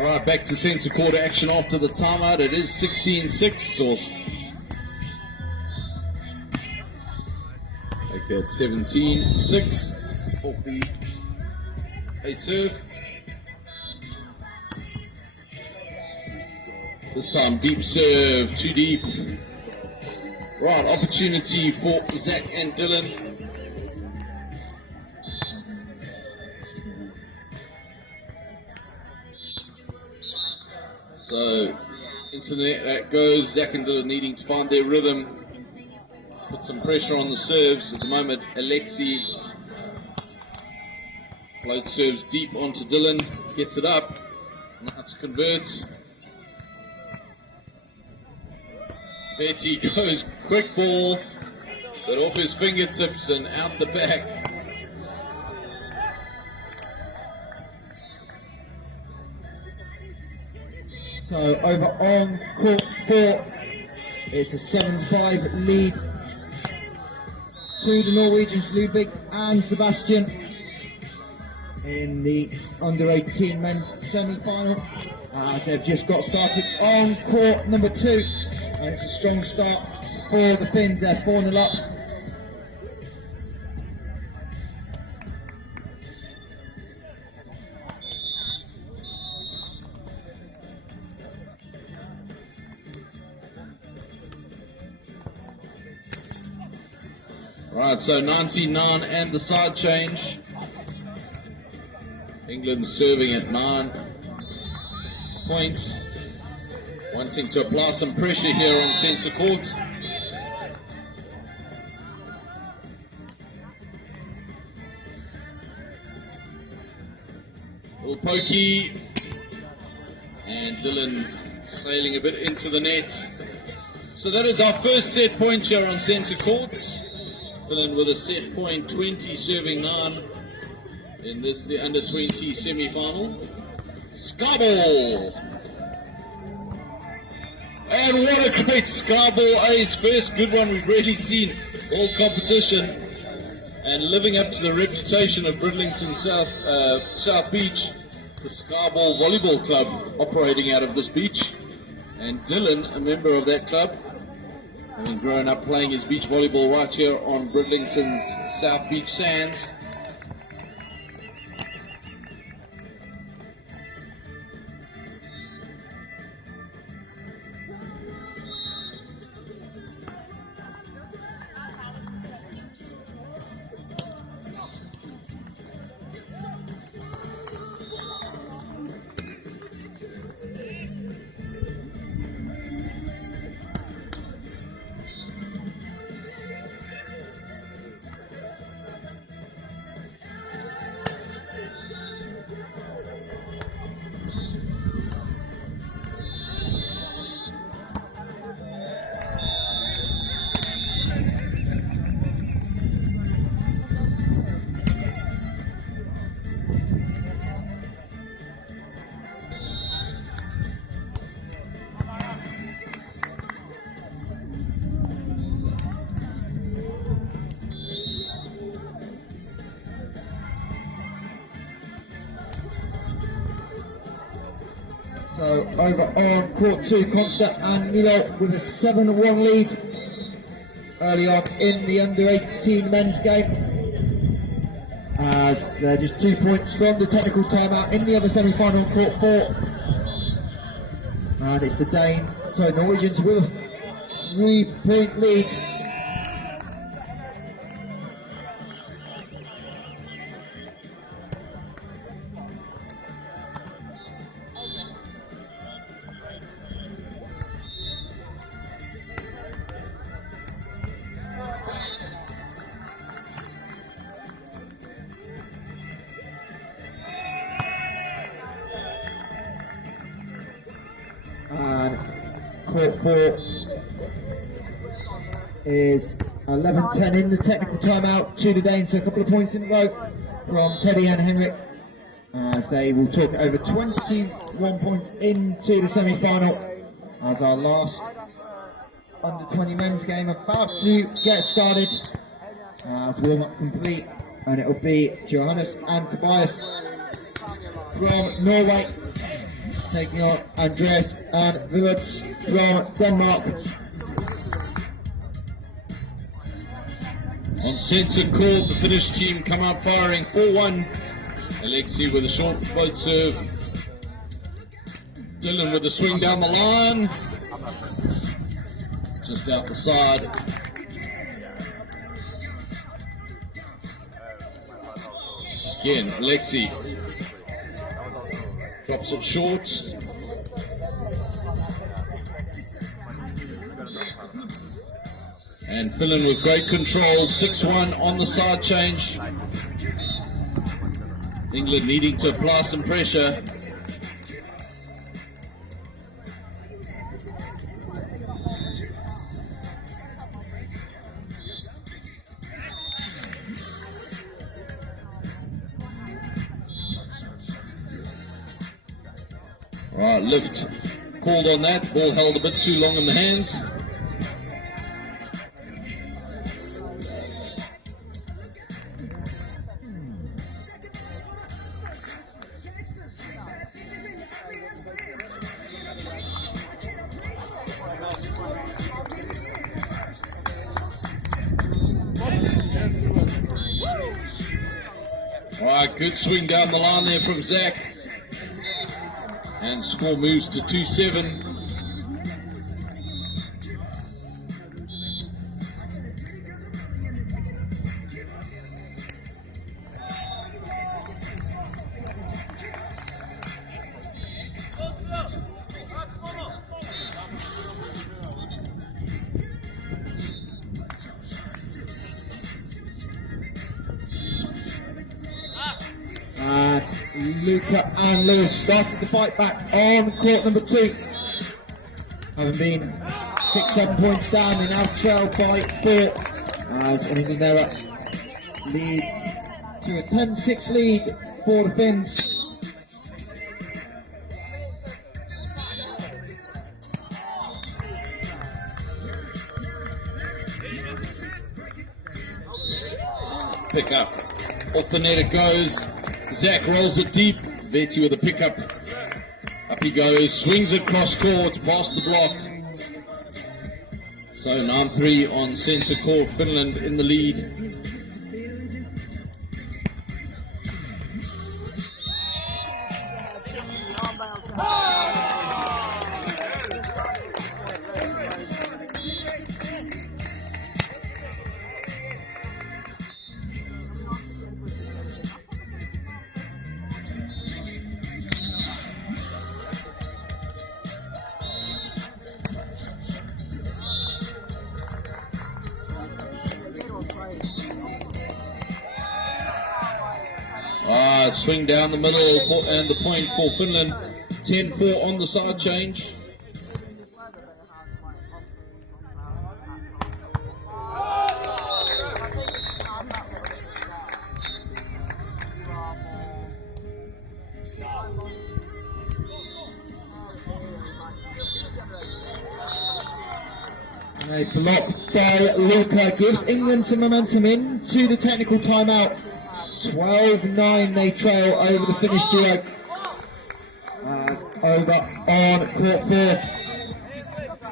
Right, back to centre court action after the timeout. It is 16-6. Okay, it's 17-6. Off the a serve. This time deep serve, too deep. Right, opportunity for Zach and Dylan. So, into the net that goes. Zach and Dylan needing to find their rhythm. Put some pressure on the serves. At the moment, Alexi float serves deep onto Dylan. Gets it up. Now to convert. Betty goes quick ball, but off his fingertips and out the back. So over on court 4, it's a 7-5 lead to the Norwegians, Ludwig and Sebastian, in the under-18 men's semi-final, as they've just got started on court number 2. And it's a strong start for the Finns. They're 4-0 up. Right, so 99 and the side change. England serving at 9 points. Wanting to apply some pressure here on centre court. Little pokey. And Dylan sailing a bit into the net. So that is our first set point here on centre court. Dylan with a set point, 20 serving 9 in this, the under 20 semi-final. Skyball! And what a great Skyball ace. First good one we've really seen all competition. And living up to the reputation of Bridlington South Beach, the Skyball Volleyball Club operating out of this beach. And Dylan, a member of that club, having grown up playing his beach volleyball right here on Bridlington's South Beach sands. So over on court 2, Constant and Milo with a 7-1 lead early on in the under-18 men's game, as they're just 2 points from the technical timeout in the other semi-final on court 4. And it's the Norwegians with a 3-point lead. And court 4 is 11-10 in the technical timeout to the Danes, so a couple of points in a row from Teddy and Henrik, as they will talk over 21 points into the semi-final, as our last under 20 men's game about to get started. Warm-up complete, and it will be Johannes and Tobias from Norway taking on Andreas and Phillips from Denmark. On centre court, the Finnish team come out firing 4-1. Alexei with a short float serve. Dylan with the swing down the line. Just out the side. Again, Alexei drops it short. And Finland with great control, 6-1 on the side change. England needing to apply some pressure. Right, lift called on that. Ball held a bit too long in the hands. Alright, good swing down the line there from Zach. And score moves to 2-7. Luca and Lewis started the fight back on court number 2. Having been 6-7 points down, they now trail by 4 as an England error leads to a 10-6 lead for the Finns. Pick up. Off the net it goes. Zach rolls it deep. Vetti with a pickup. Up he goes. Swings it cross court. Past the block. So 9-3 on centre court. Finland in the lead. Swing down the middle and the point for Finland. 10-4 on the side change. A block by Luca gives England some momentum into the technical timeout. 12-9 they trail over the Finnish duo. Over on court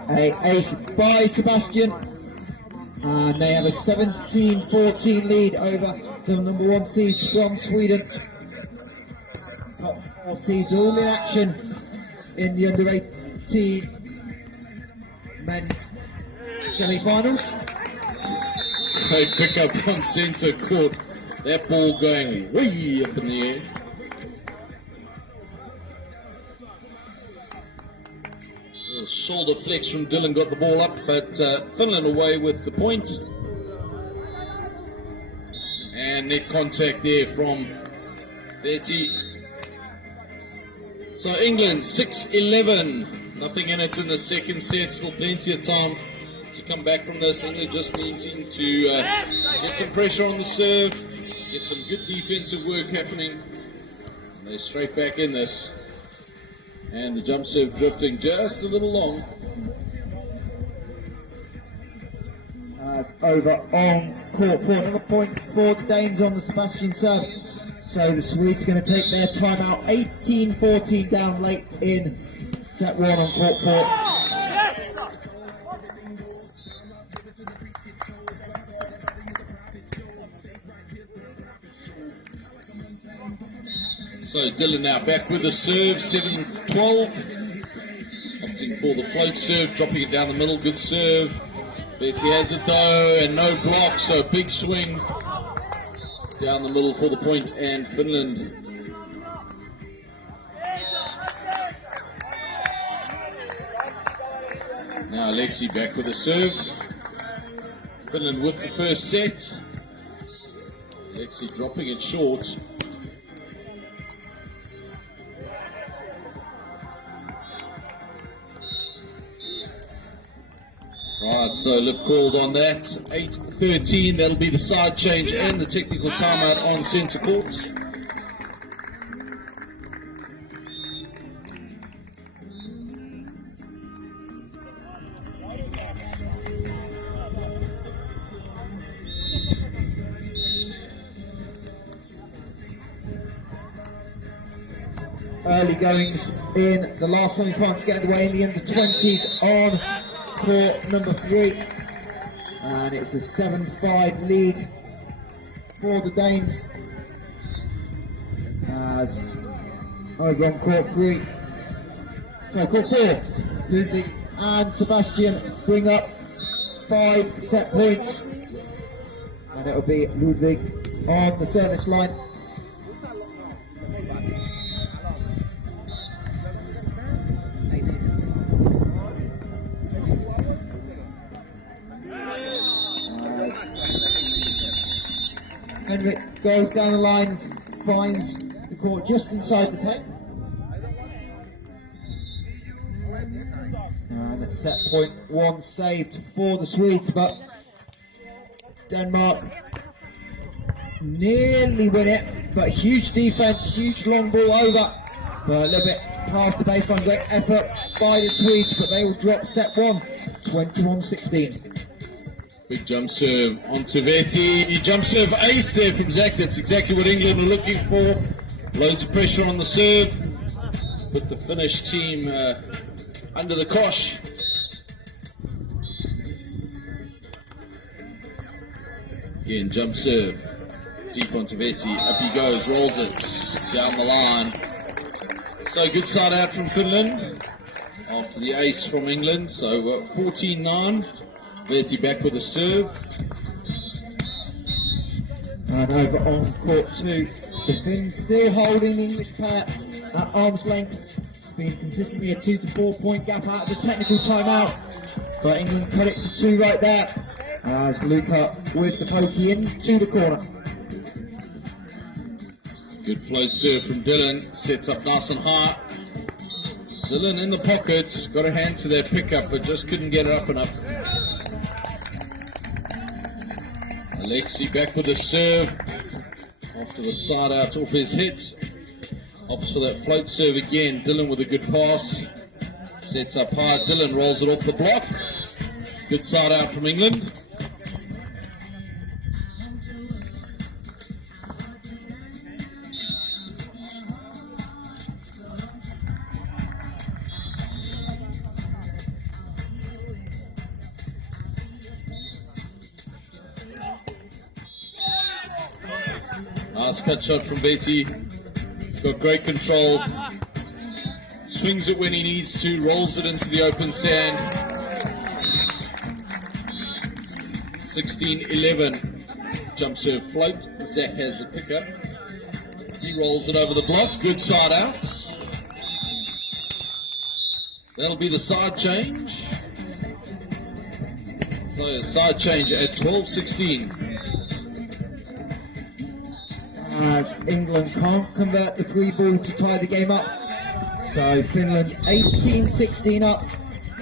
4. A ace by Sebastian. And they have a 17-14 lead over the number 1 seeds from Sweden. Top 4 seeds all in action in the under 18 men's semi-finals. Great pickup on centre court. That ball going way up in the air. A shoulder flex from Dylan got the ball up, but Finland away with the point. And net contact there from Vetti. So England 6-11. Nothing in it in the second set. Still plenty of time to come back from this. England just needing to get some pressure on the serve. Get some good defensive work happening. And they're straight back in this. And the jump serve drifting just a little long. That's over on court 4. Another point for the Danes on the Sebastian serve. So the Swedes are going to take their timeout. 18-14 down late in set 1 on court 4. So Dylan now back with the serve, 7-12. Opting for the float serve, dropping it down the middle, good serve. Betty has it though, and no block, so big swing down the middle for the point, and Finland. Now Alexi back with the serve. Finland with the first set. Alexi dropping it short. Right, so lift called on that. 8-13, that'll be the side change and the technical timeout on centre court. Early goings in the last semi-final to get away in the under-20s on court number 3, and it's a 7-5 lead for the Danes as over on court 3, so court 4, Ludwig and Sebastian bring up 5 set points, and it'll be Ludwig on the service line. Henrik goes down the line, finds the court just inside the 10. And it's set point 1 saved for the Swedes, but Denmark nearly win it, but huge defense, huge long ball over, but a little bit past the baseline. Great effort by the Swedes, but they will drop set 1, 21-16. Big jump serve onto Vetti. Jump serve ace there from Zach. That's exactly what England were looking for. Loads of pressure on the serve. Put the Finnish team under the cosh. Again, jump serve. Deep onto Vetti. Up he goes. Rolls it down the line. So good side out from Finland after the ace from England. So 14-9. Vetti back with a serve. And over on court 2, the Finns still holding the English pair at arm's length. It's been consistently a 2 to 4 point gap out of the technical timeout, but England cut it to 2 right there as Luca with the pokey into the corner. Good float serve from Dylan, sets up nice and high. Dylan in the pocket, got a hand to that pickup but just couldn't get it up enough. Alexi back with the serve after the side out off his hit. Opts for that float serve again. Dylan with a good pass. Sets up high. Dylan rolls it off the block. Good side out from England. Nice cut shot from Vetti. He's got great control. Swings it when he needs to. Rolls it into the open sand. 16-11. Jump serve float. Zach has the pickup. He rolls it over the block. Good side out. That'll be the side change. So side change at 12-16. As England can't convert the free ball to tie the game up. So Finland 18-16 up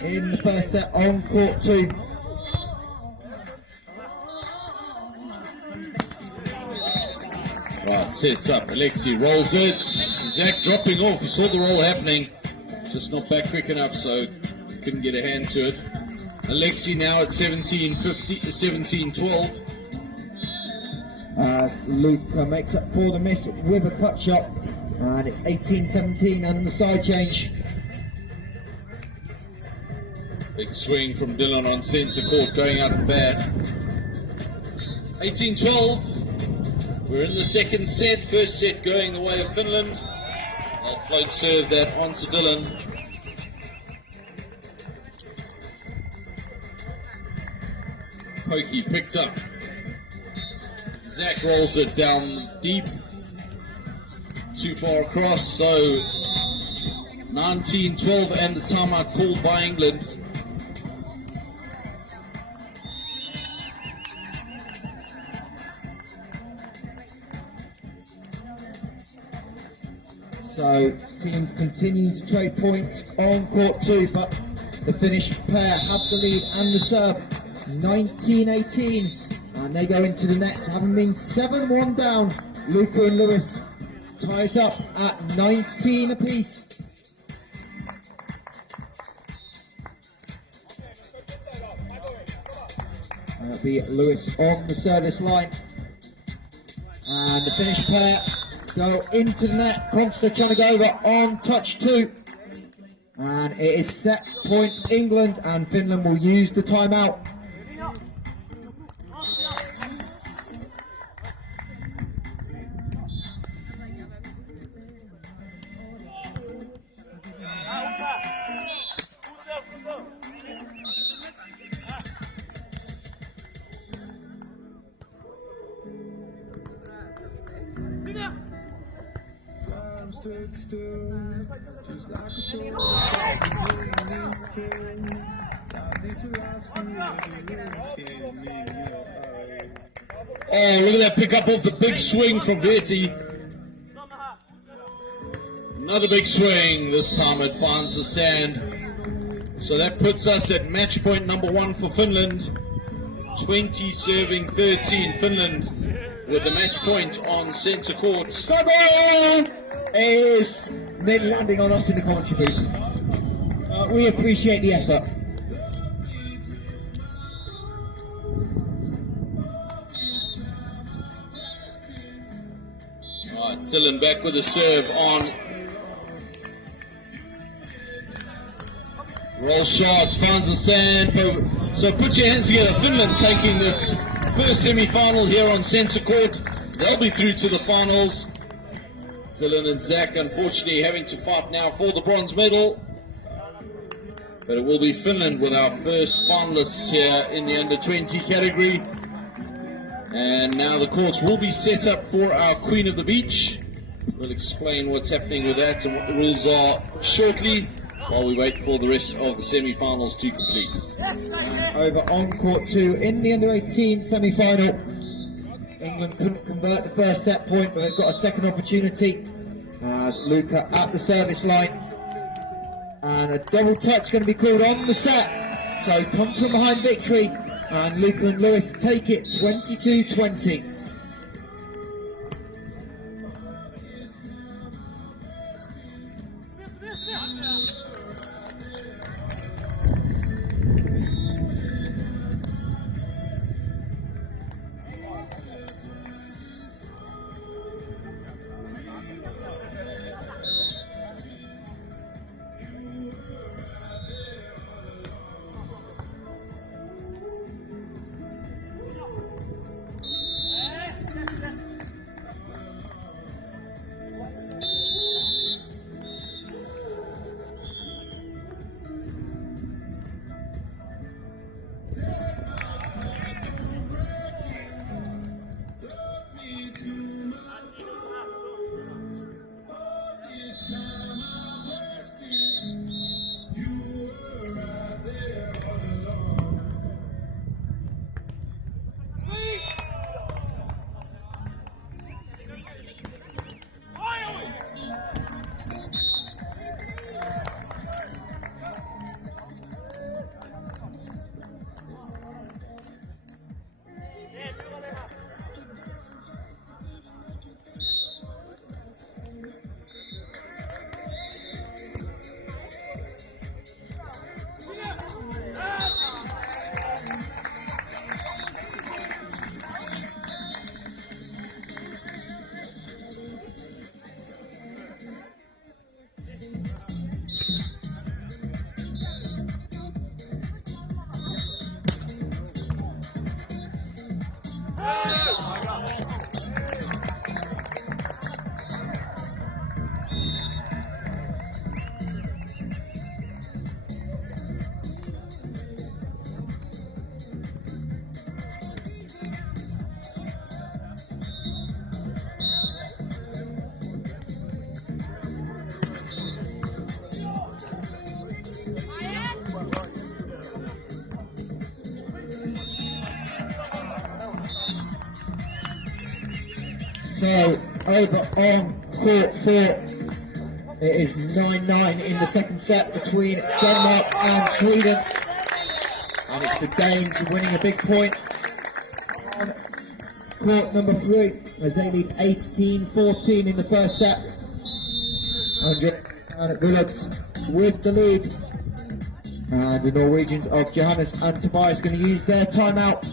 in the first set on court 2. Right, sets up. Alexi rolls it. Zach dropping off. He saw the roll happening. Just not back quick enough, so couldn't get a hand to it. Alexi now at 17-12. as Luca makes up for the miss with a cut shot, and it's 18-17 and the side change. Big swing from Dylan on centre court, going out the back. 18-12. We're in the second set. First set going the way of Finland. They'll float serve that onto Dylan. Pokey picked up. Zach rolls it down deep. Too far across, so 19-12 and the timeout called by England. So teams continuing to trade points on court 2, but the Finnish pair have the lead and the serve. 19-18, and they go into the nets having been 7-1 down. Luca and Lewis ties up at 19 apiece. That'll be Lewis on the service line, and the Finnish pair go into the net. Consta trying to go over on touch 2, and it is set point England, and Finland will use the timeout. Oh, look at that pick up off the big swing from Bertie. Another big swing. This time it finds the sand. So that puts us at match point number 1 for Finland. 20 serving 13. Finland with the match point on centre court. Is mid landing on us in the commentary booth. We appreciate the effort. Right, Dylan back with a serve on. Roll shot, finds the sand. So put your hands together. Finland taking this first semi-final here on centre court. They'll be through to the finals. Dylan and Zach unfortunately having to fight now for the bronze medal. But it will be Finland with our first finalists here in the under-20 category. And now the courts will be set up for our Queen of the Beach. We'll explain what's happening with that and what the rules are shortly, while we wait for the rest of the semi-finals to complete. Over on court 2 in the under-18 semi-final. England couldn't convert the first set point, but they've got a second opportunity as Luca at the service line. And a double touch going to be called on the set. So come from behind victory, and Luca and Lewis take it 22-20. So, over on court 4, it is 9-9 in the second set between Denmark and Sweden. And it's the Danes winning a big point on court number 3 as they lead 18-14 in the first set. Andre and Willards with the lead. And the Norwegians of Johannes and Tobias going to use their timeout.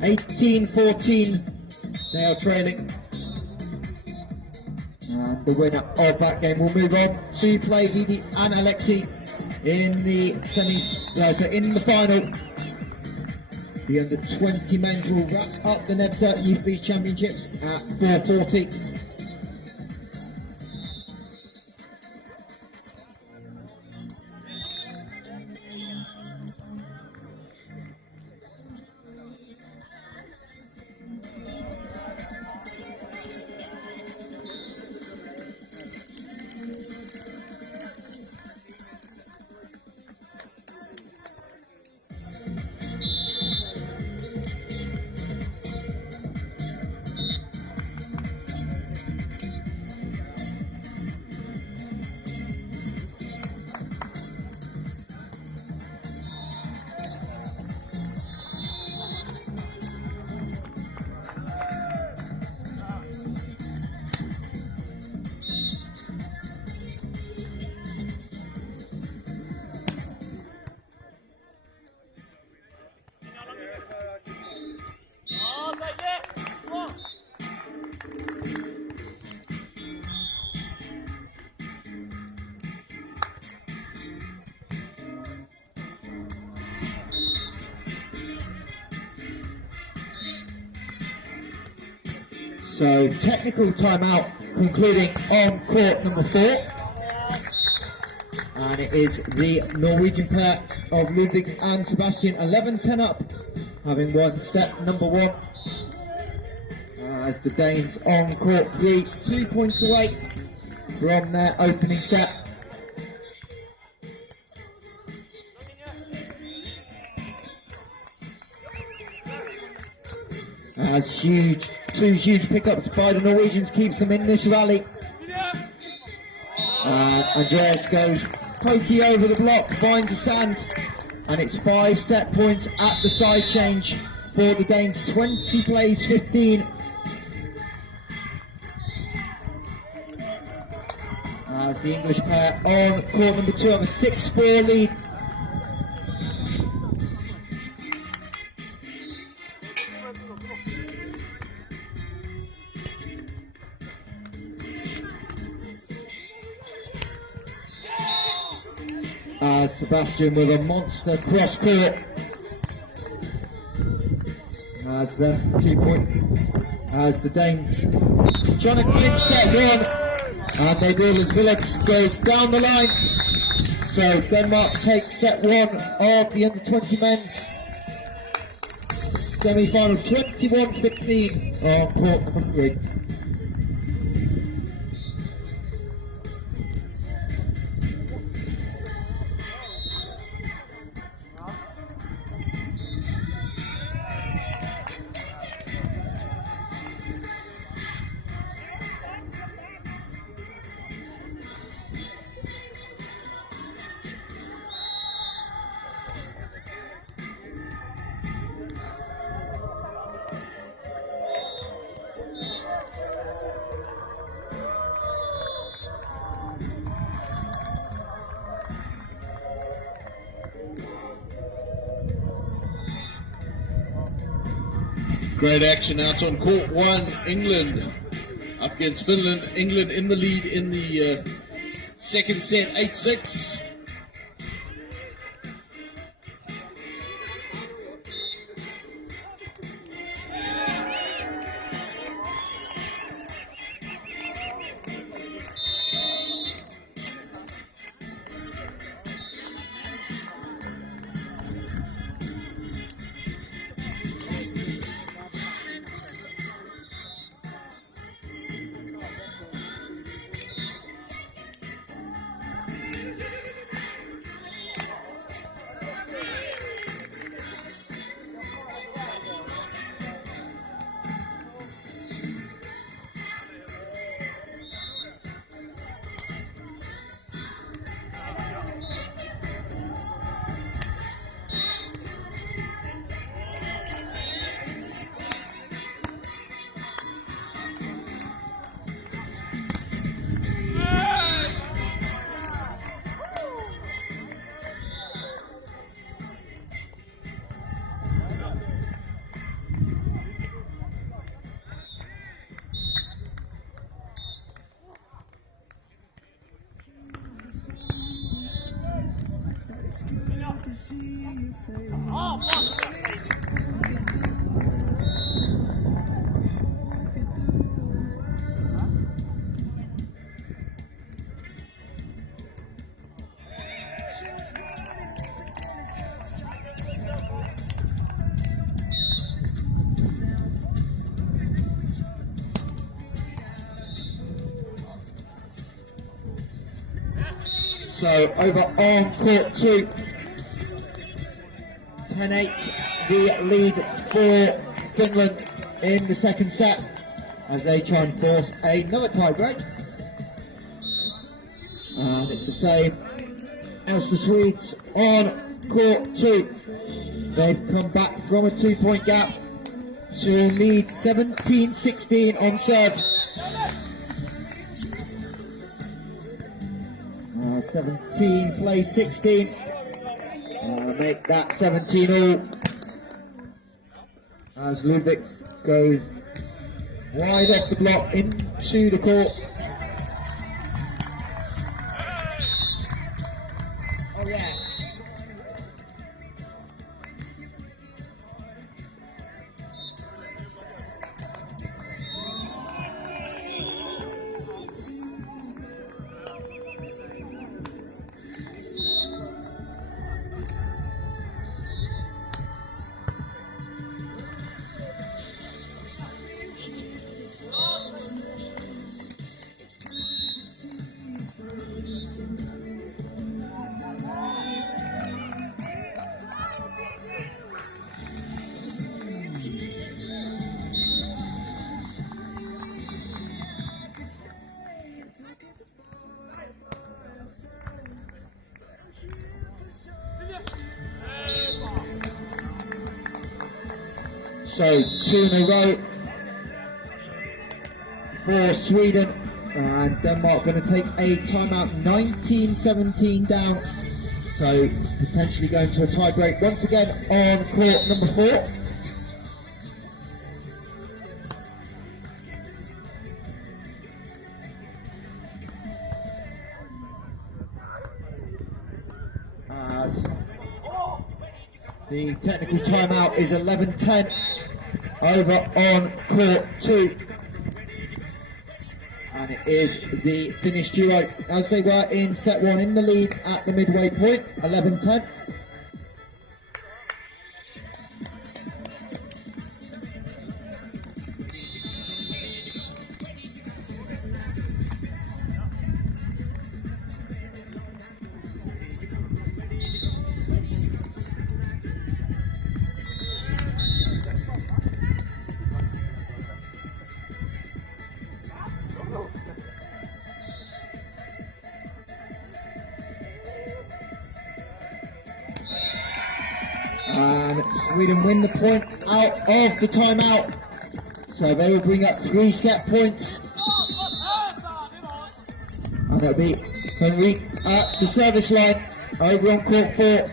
18-14, they are trailing. And the winner of that game will move on to play Vidi and Alexei in the in the final. The under-20 men will wrap up the Nevza Youth Beach Championships at 4:40. So technical timeout concluding on court number 4. And it is the Norwegian pair of Ludvig and Sebastian 11-10 up, having won set number 1. As the Danes on court 3, 2 points away from their opening set. As two huge pickups by the Norwegians keeps them in this rally. Andreas goes pokey over the block, finds the sand, and it's 5 set points at the side change for the Danes. 20 plays 15. As the English pair on court number 2 have a 6-4 lead. Sebastian with a monster cross court as the 2 point as the Danes trying to clinch set 1, and they do as Phillips goes down the line. So Denmark takes set 1 of the under-20 men's semi-final, 21-15 on court number 3. Great action out on court 1, England up against Finland. England in the lead in the second set, 8-6. So over on court 2, 10-8, the lead for Finland in the second set as they try and force another tie break. And it's the same as the Swedes on court 2. They've come back from a 2-point gap to lead 17-16 on serve. 17 play 16. Make that 17 all. As Ludwig goes wide off the block into the court. Oh yeah. So 2 in a row for Sweden, and Denmark going to take a timeout, 19-17 down, so potentially going to a tie break once again on court number 4. As the technical timeout is 11-10 over on court 2, and it is the Finnish duo as they were in set 1 in the lead at the midway point, 11-10. And Sweden win the point out of the timeout, so they will bring up 3 set points, and it'll be Henrik at the service line over on court 4,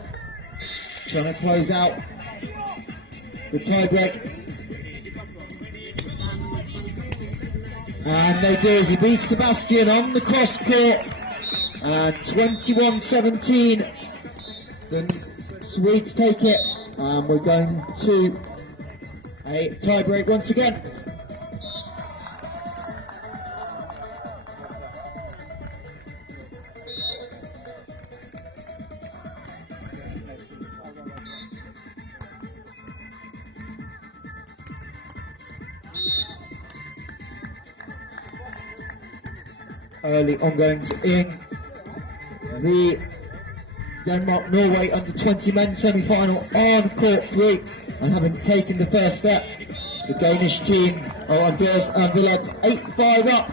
trying to close out the tie break. And they do, as he beats Sebastian on the cross court, and 21-17, the Swedes take it, and we're going to a tie break once again. Early ongoings in the Denmark-Norway under-20 men semi-final on court 3, and having taken the first set, the Danish team are on Bjørs and Villad's 8-5 up,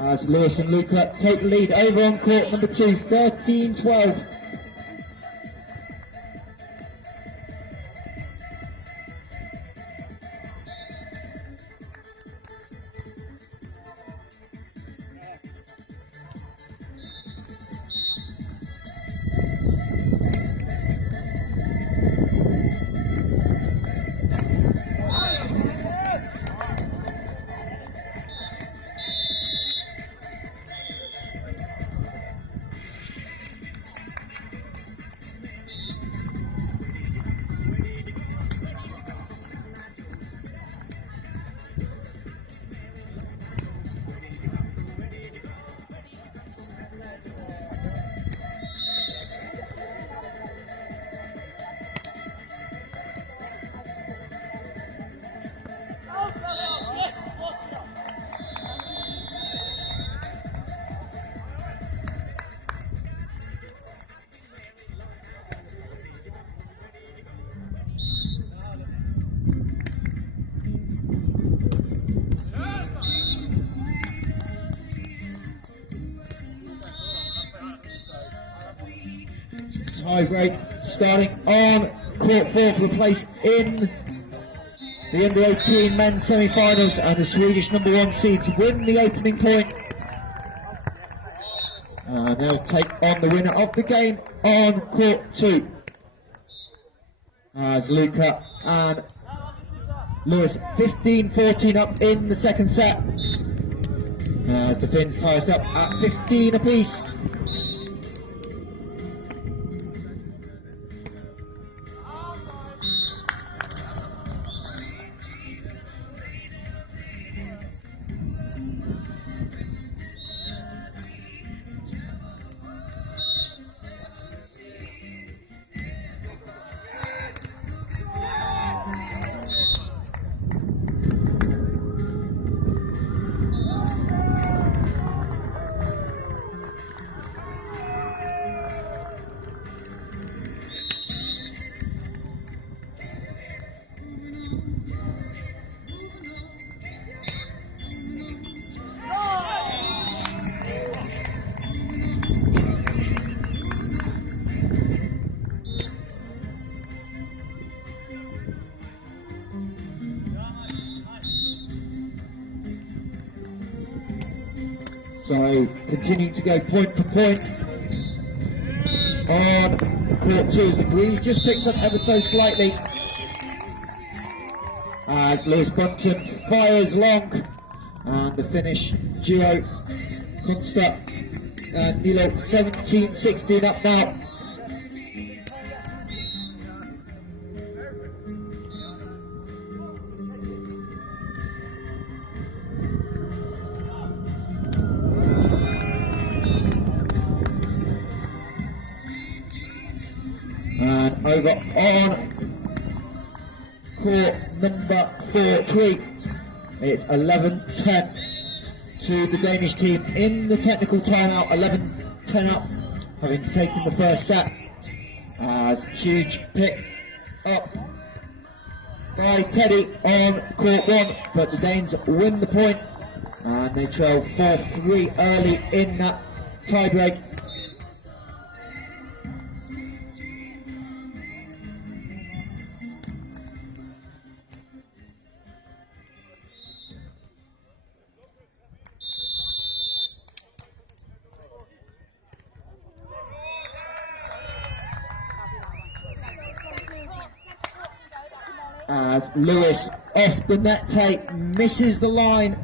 as Lewis and Luca take the lead over on court number 2, 13-12. tie break starting on court 4 for the place in the under 18 men's semi-finals, and the Swedish number 1 seeds win the opening point. They'll take on the winner of the game on court 2. As Luca and Lewis 15-14 up in the second set. As the Finns tie us up at 15 apiece. So, continuing to go point for point on court 2 as the breeze just picks up ever so slightly. As Lewis Bunton fires long, and the Finnish duo Kunsta and Nilo 17-16 up now. And over on court number 4-3, it's 11-10 to the Danish team in the technical timeout. 11-10 up, having taken the first set. As huge pick up by Teddy on court 1, but the Danes win the point and they trail 4-3 early in that tiebreak. As Lewis off the net tape misses the line,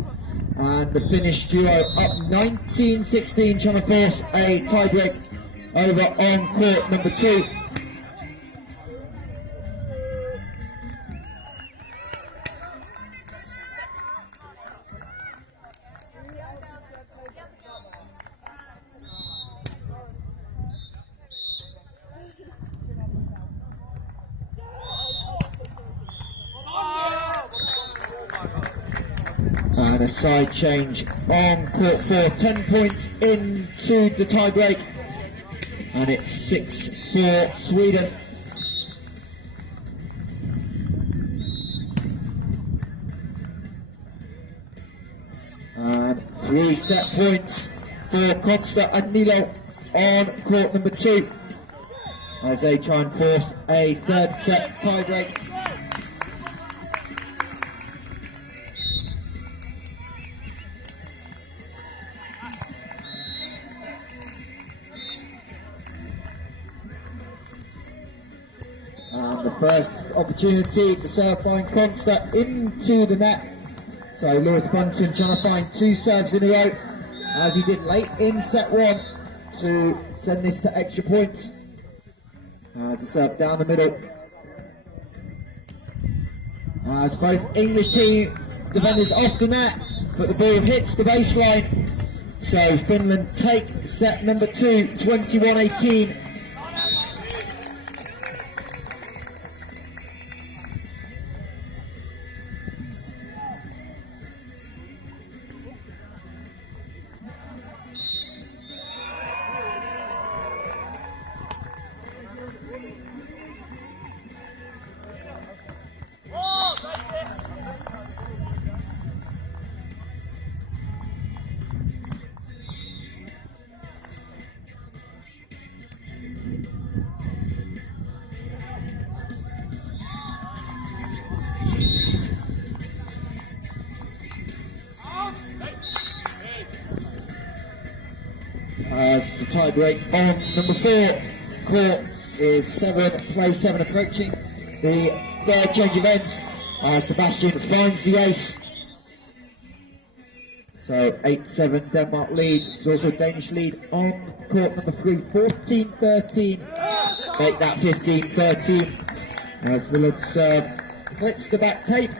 and the Finnish duo up 19-16, trying to force a tiebreak over on court number 2. And a side change on court 4, 10 points into the tiebreak, and it's 6-4 Sweden. And 3 set points for Costa and Nilo on court number 2 as they try and force a third set tiebreak. And the first opportunity, the serve by Consta into the net. So Lewis Bunton trying to find 2 serves in a row, as he did late in set 1, to send this to extra points. As a serve down the middle. As both English team defenders off the net, but the ball hits the baseline. So Finland take set number 2, 21-18. tie break on number 4. Court is 7, play 7 approaching the third change of ends. Sebastian finds the ace. So 8-7 Denmark leads. There's also a Danish lead on court number 3, 14-13. Make that 15-13. As Willards clips the back tape.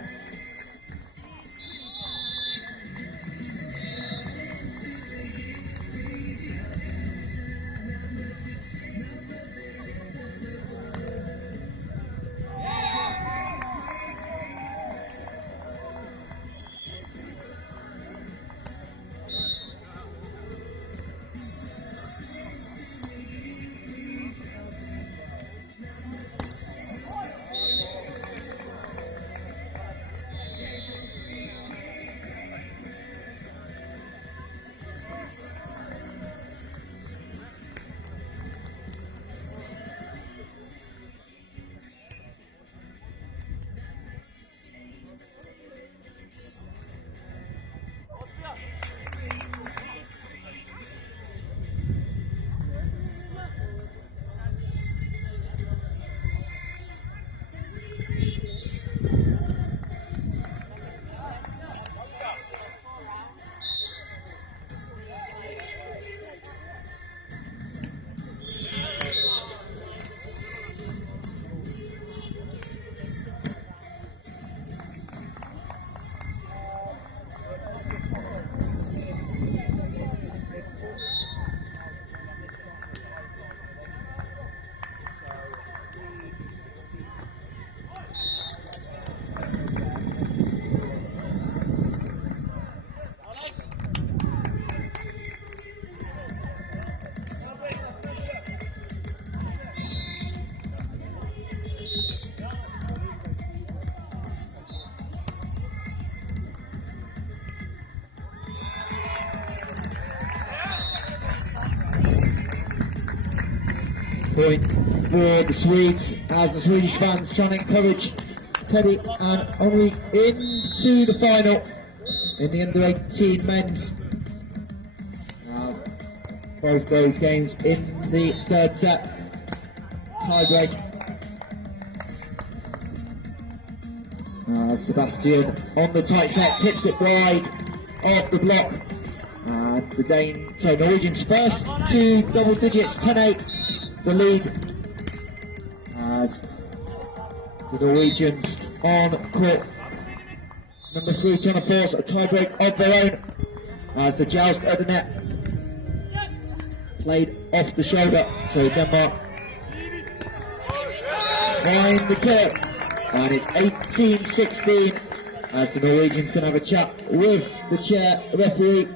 Point for the Swedes as the Swedish fans trying to encourage Teddy and Henri into the final in the under 18 men's. Both those games in the third set. Tie break. Sebastian on the tight set, tips it wide off the block. The Norwegians first to double digits, 10-8. The lead as the Norwegians on court number 3 trying to force a tie-break of their own as the joust at the net played off the shoulder, so Denmark find the kill and it's 18-16 as the Norwegians can have a chat with the chair referee.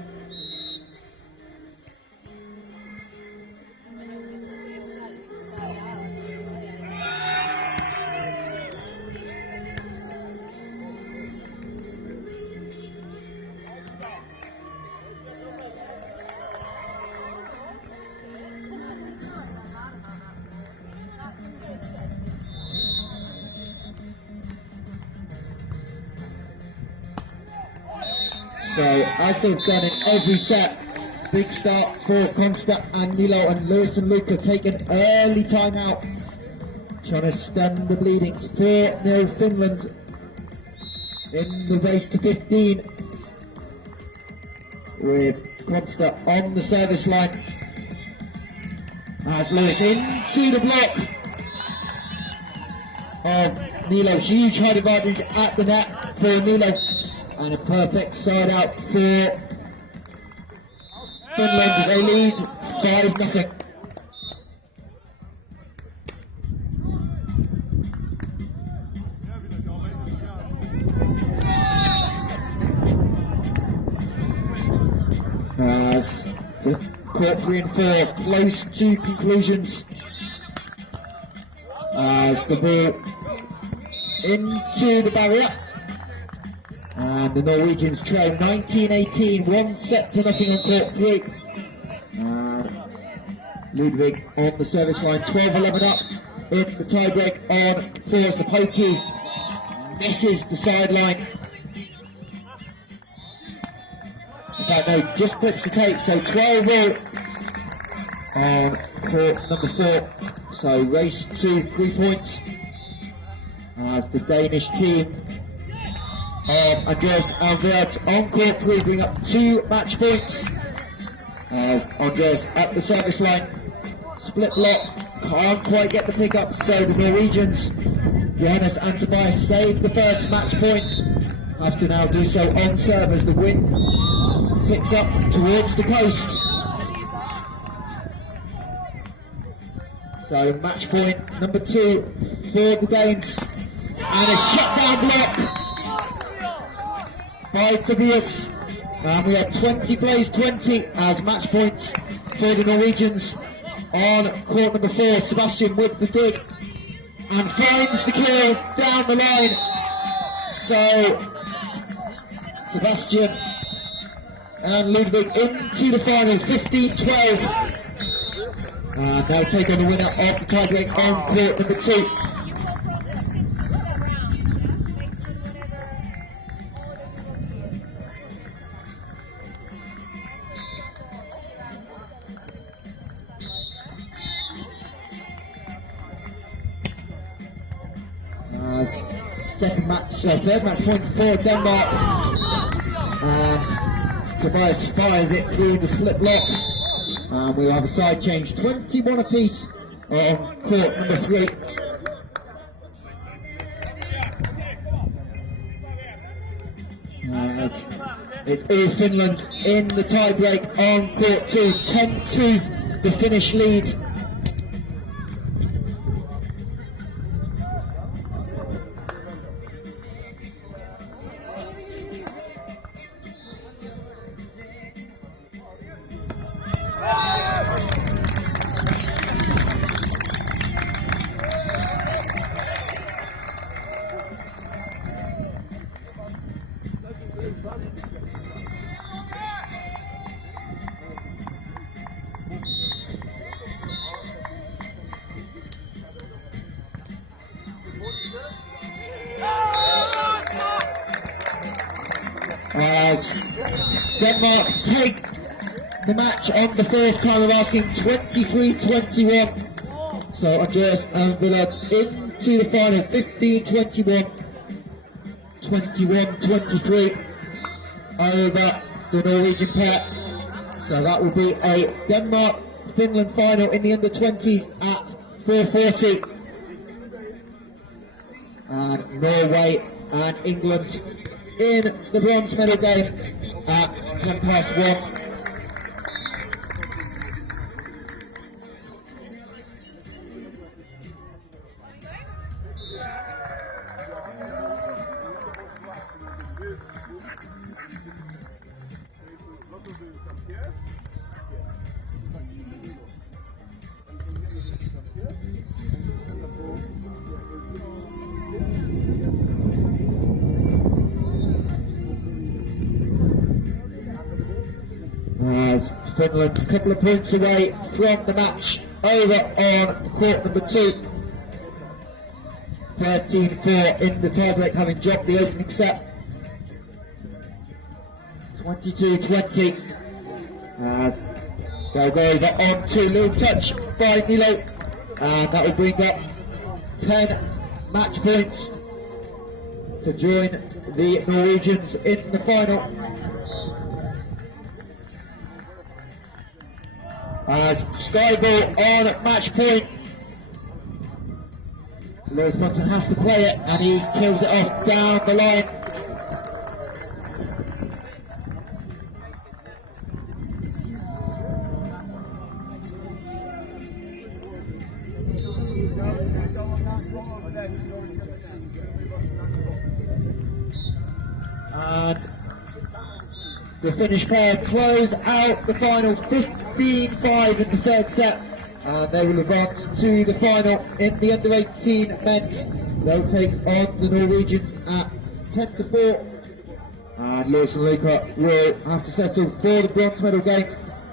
So, as they've done in every set, big start for Konsta and Nilo, and Lewis and Luca taking early time out, trying to stem the bleeding. 4-0 Finland in the race to 15, with Konsta on the service line. As Lewis into the block of Nilo, huge height advantage at the net for Nilo. And a perfect side out for Finland. They lead 5-0. As the court 3 and 4 close to conclusions. As the ball into the barrier. And the Norwegians trail 19-18, 1-0 on court 3. Ludwig on the service line, 12-11 up in the tiebreak on 4 as the pokey misses the sideline. In fact, no, just clips the tape, so 12-0 on court number 4. So race to 3 points as the Danish team of Andreas Alvert on court 3 bring up 2 match points as Andreas at the service line. Split block, can't quite get the pickup, so the Norwegians, Johannes and Tobias, save the first match point. Have to now do so on serve as the wind picks up towards the coast. So match point number 2 for the Danes, and a shutdown block by Tobias, and we have 20 plays 20 as match points for the Norwegians on court number 4. Sebastian with the dig and finds the kill down the line. So Sebastian and Ludwig into the final 15-12. And they'll take on the winner of the tiebreak on court number 2. Third match point for Denmark. Tobias fires it through the split block. We'll have a side change, 21 apiece on court number 3. It's all Finland in the tiebreak on court 2, 10-2 the Finnish lead. As Denmark take the match on the 4th time of asking, 23-21. So Andreas and Willard into the final, 15-21, 21-23 over the Norwegian pair. So that will be a Denmark-Finland final in the under-20s at 4:40. And Norway and England in the bronze medal game at 1:10. As Finland a couple of points away from the match over on court number 2. 13-4 in the tiebreak, having dropped the opening set. 22-20 as they'll go over on to little touch by Nilo, and that will bring up 10 match points to join the Norwegians in the final. As Skyball on match point, Lewis Bunton has to play it and he kills it off down the line. And the Finnish pair close out the final 15-5 in the 3rd set, and they will advance to the final in the under-18 men's. They'll take on the Norwegians at 10-4, and Lewis and Luca will have to settle for the bronze medal game.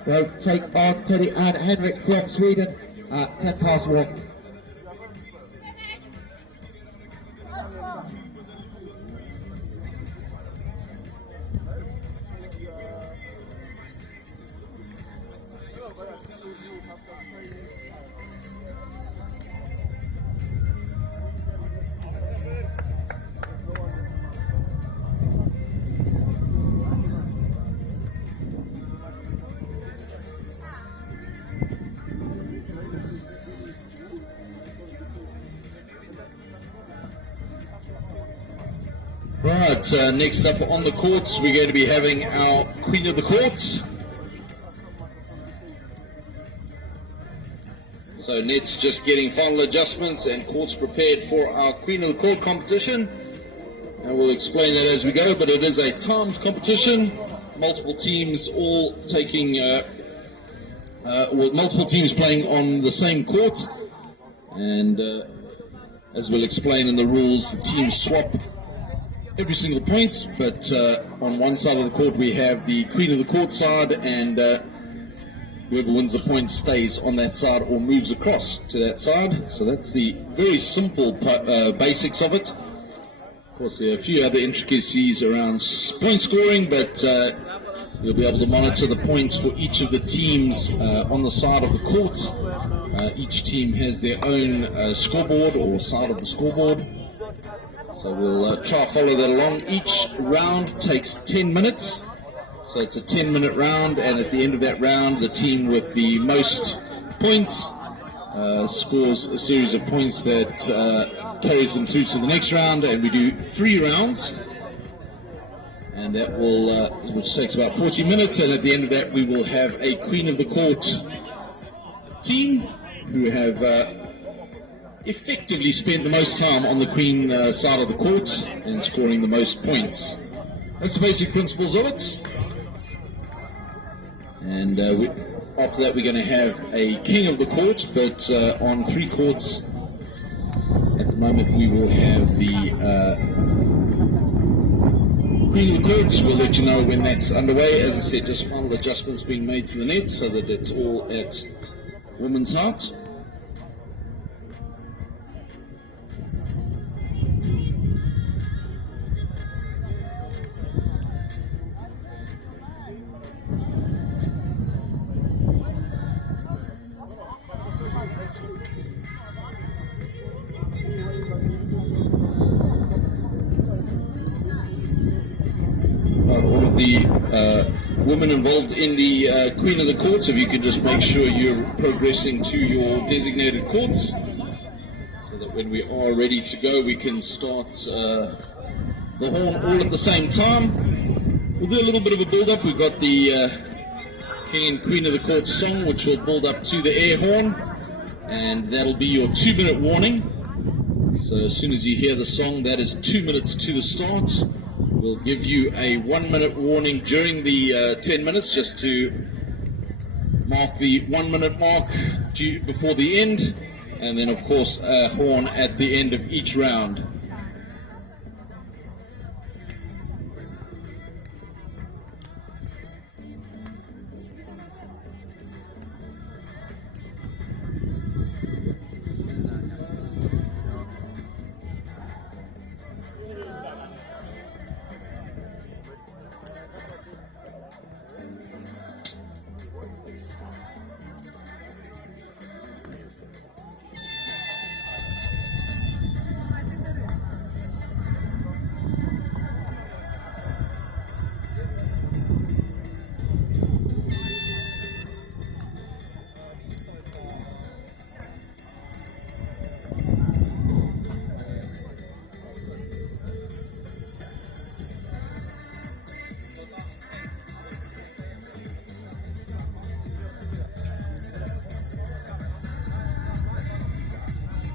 They'll take on Teddy and Henrik from Sweden at 1:10. Right, next up on the courts, we're going to be having our Queen of the Court. So Net's just getting final adjustments and courts prepared for our Queen of the Court competition. And we'll explain that as we go, but it is a timed competition. Multiple teams all taking, multiple teams playing on the same court. And as we'll explain in the rules, the teams swap every single point, but on one side of the court we have the Queen of the Court side, and whoever wins the point stays on that side or moves across to that side. So that's the very simple basics of it. Of course, there are a few other intricacies around point scoring, but you'll be able to monitor the points for each of the teams on the side of the court. Each team has their own scoreboard or side of the scoreboard. So we'll try to follow that along. Each round takes 10 minutes. So it's a 10-minute round, and at the end of that round, the team with the most points scores a series of points that carries them through to the next round, and we do 3 rounds. And that will, which takes about 40 minutes, and at the end of that, we will have a Queen of the Court team who have effectively spent the most time on the Queen side of the court and scoring the most points. That's the basic principles of it. And after that, we're going to have a King of the Court, but on 3 courts at the moment we will have the Queen of the Courts. We'll let you know when that's underway. As I said, just final adjustments being made to the net so that it's all at women's hearts. All of the women involved in the Queen of the Court, if you could just make sure you're progressing to your designated courts so that when we are ready to go we can start the horn all at the same time. We'll do a little bit of a build-up. We've got the King and Queen of the Court song, which will build up to the air horn, and that'll be your 2-minute warning. So as soon as you hear the song, that is 2 minutes to the start. We'll give you a 1-minute warning during the 10 minutes just to mark the 1-minute mark before the end, and then of course a horn at the end of each round.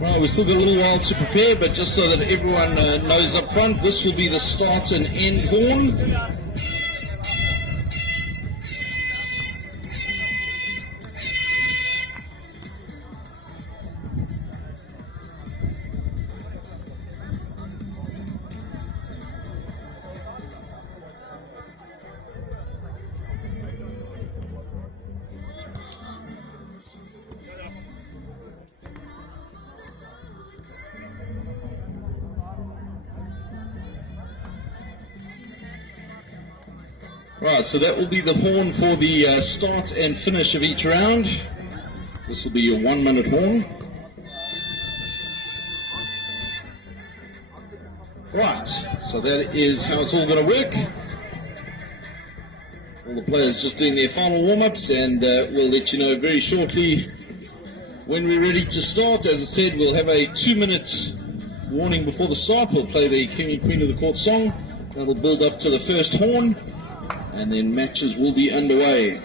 Well, we've still got a little while to prepare, but just so that everyone knows up front, this will be the start and end horn. Right, so that will be the horn for the start and finish of each round. This will be your 1-minute horn. Right, so that is how it's all going to work. All the players just doing their final warm-ups, and we'll let you know very shortly when we're ready to start. As I said, we'll have a 2-minute warning before the start, we'll play the King and Queen of the Court song. That'll build up to the first horn, and then matches will be underway.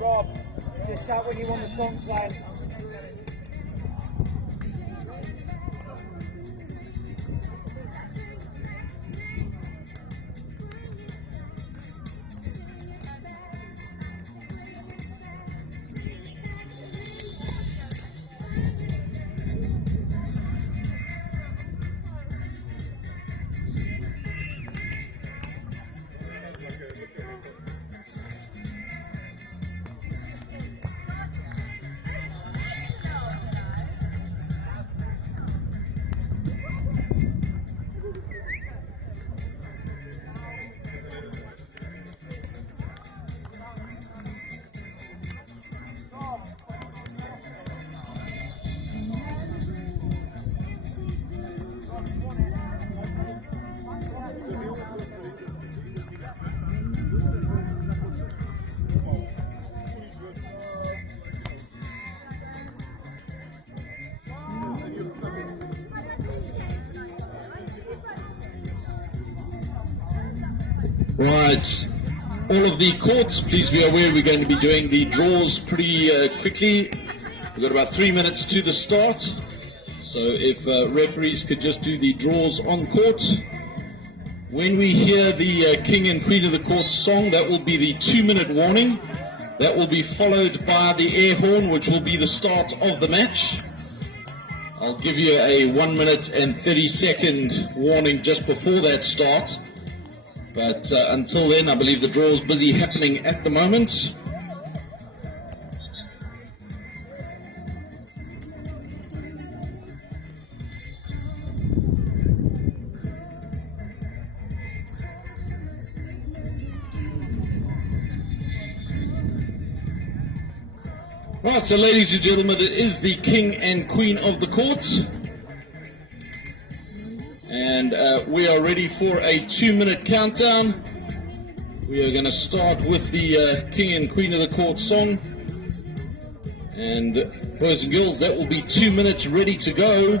Rob, just shout when you want the song playing. Right, all of the courts, please be aware we're going to be doing the draws pretty quickly. We've got about 3 minutes to the start, so if referees could just do the draws on court. When we hear the King and Queen of the Court song, that will be the 2-minute warning. That will be followed by the air horn, which will be the start of the match. I'll give you a 1 minute and 30-second warning just before that start. But until then, I believe the draw is busy happening at the moment. Right, so ladies and gentlemen, it is the King and Queen of the Court. And we are ready for a 2-minute countdown. We are going to start with the King and Queen of the Court song. And boys and girls, that will be 2 minutes ready to go.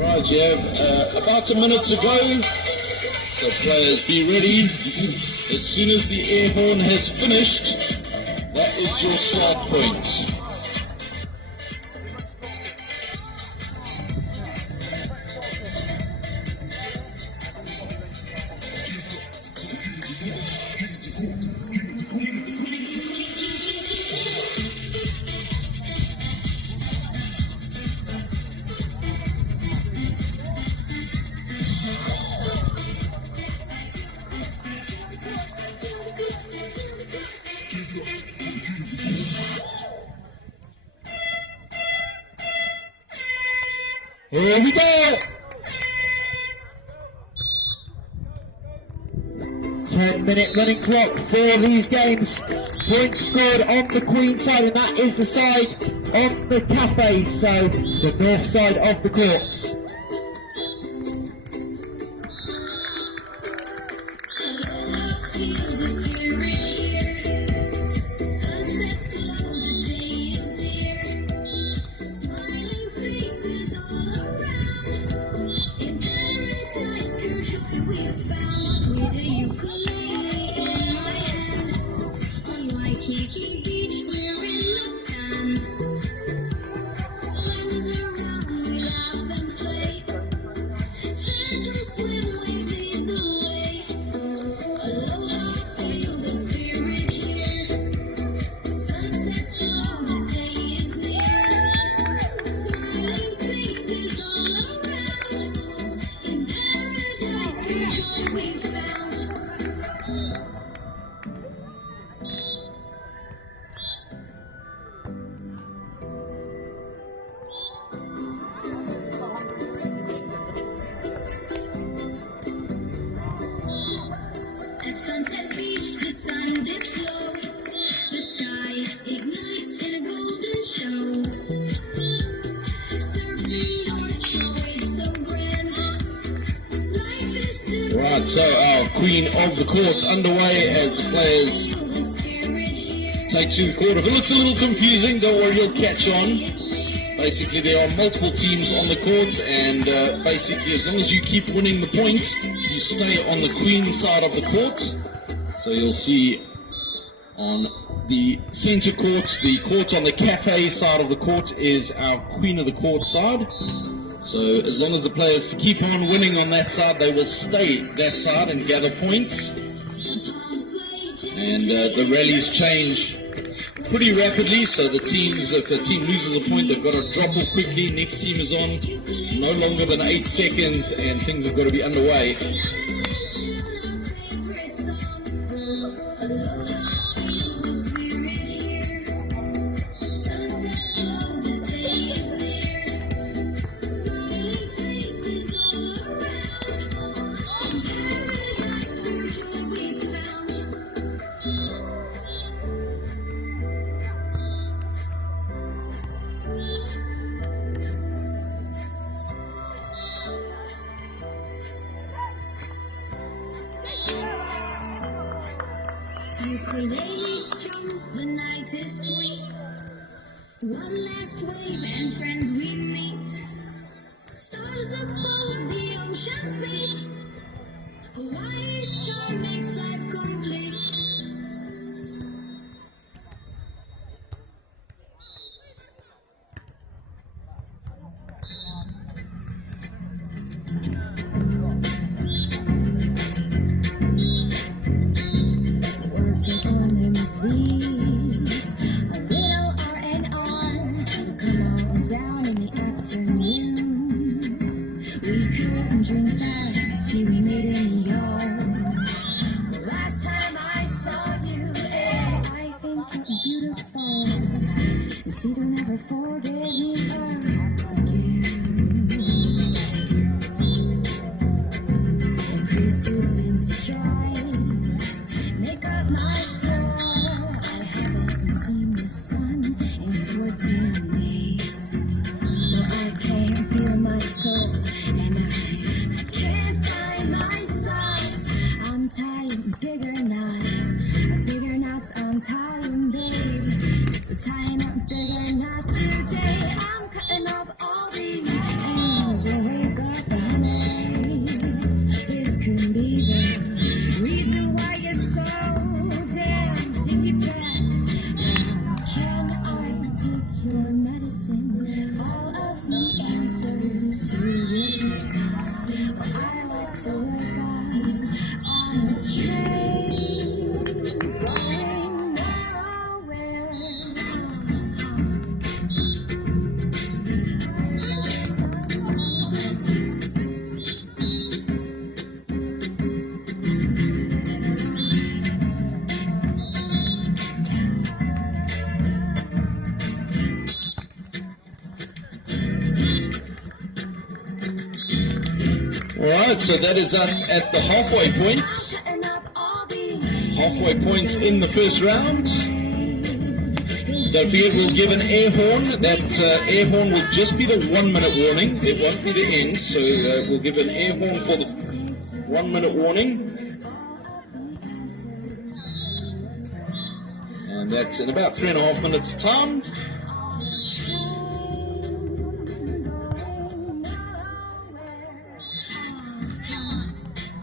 Right, you have about a minute to go, so players be ready. As soon as the air horn has finished, that is your start point. Here we go! 10-minute running clock for these games. Points scored on the Queen side, and that is the side on the cafe, so the north side of the courts. Right, so our Queen of the Court underway as the players take to the court. If it looks a little confusing, don't worry, you'll catch on. Basically, there are multiple teams on the court, and basically, as long as you keep winning the points, you stay on the Queen side of the court. So you'll see on the center court, the court on the cafe side of the court is our Queen of the Court side. So as long as the players keep on winning on that side, they will stay that side and gather points. And the rallies change pretty rapidly, so the teams, if a team loses a point, they've got to drop off quickly. Next team is on, no longer than 8 seconds, and things have got to be underway. The night is sweet. One last wave and friends we meet. Stars above the ocean's beat. Hawaii's charm makes life complete. Alright, so that is us at the halfway points. halfway point in the first round. Don't forget, we'll give an air horn. That air horn will just be the 1 minute warning. It won't be the end. So we'll give an air horn for the 1 minute warning. And that's in about 3.5 minutes time.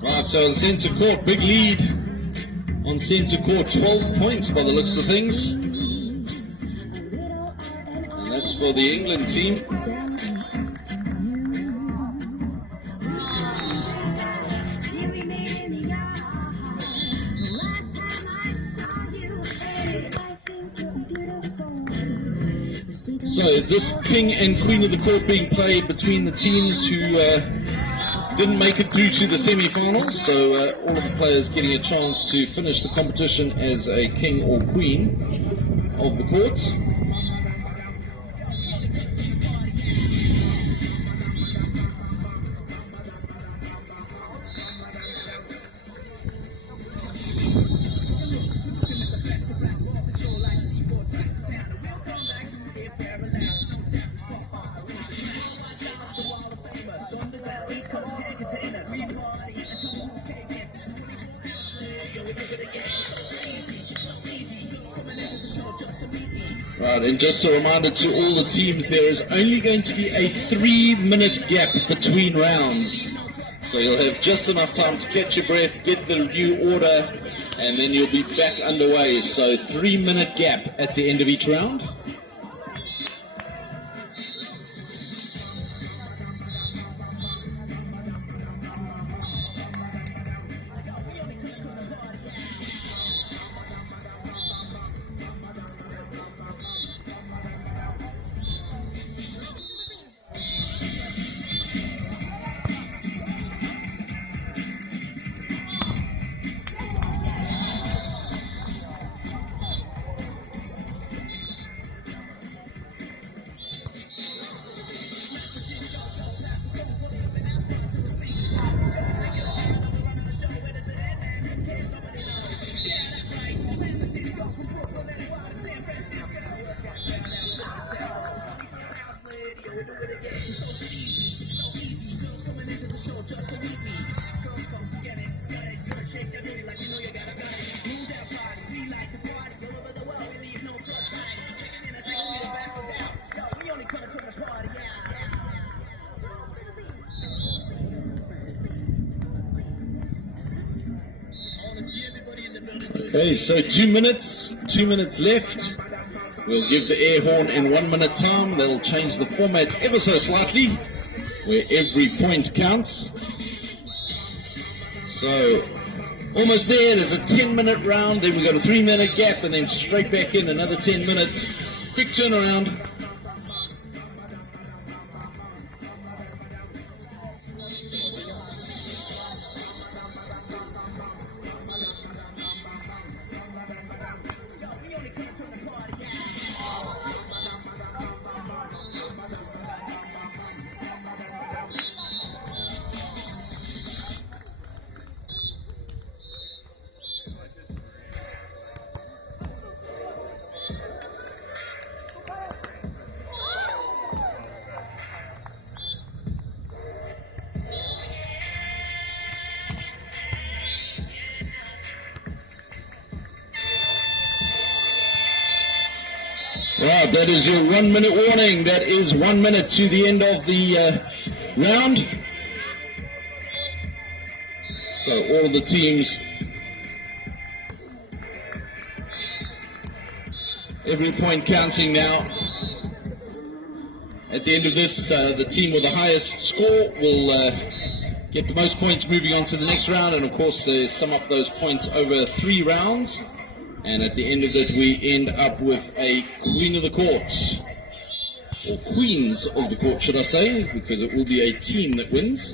Right, so on centre court, big lead on centre court, 12 points by the looks of things. And that's for the England team. So this king and queen of the court being played between the teams who didn't make it through to the semi-finals, so all of the players getting a chance to finish the competition as a king or queen of the court. Right, and just a reminder to all the teams, there is only going to be a 3-minute gap between rounds. So you'll have just enough time to catch your breath, get the new order, and then you'll be back underway. So 3-minute gap at the end of each round. Okay, so 2 minutes left. We'll give the air horn in 1 minute time. That'll change the format ever so slightly, where every point counts. So, almost there. There's a 10-minute round, then we've got a 3-minute gap, and then straight back in another 10 minutes. Quick turnaround. Right, that is your 1 minute warning. That is 1 minute to the end of the round. So all the teams, every point counting now. At the end of this, the team with the highest score will get the most points moving on to the next round, and of course they sum up those points over 3 rounds. And at the end of it, we end up with a queen of the court, or queens of the court, should I say, because it will be a team that wins.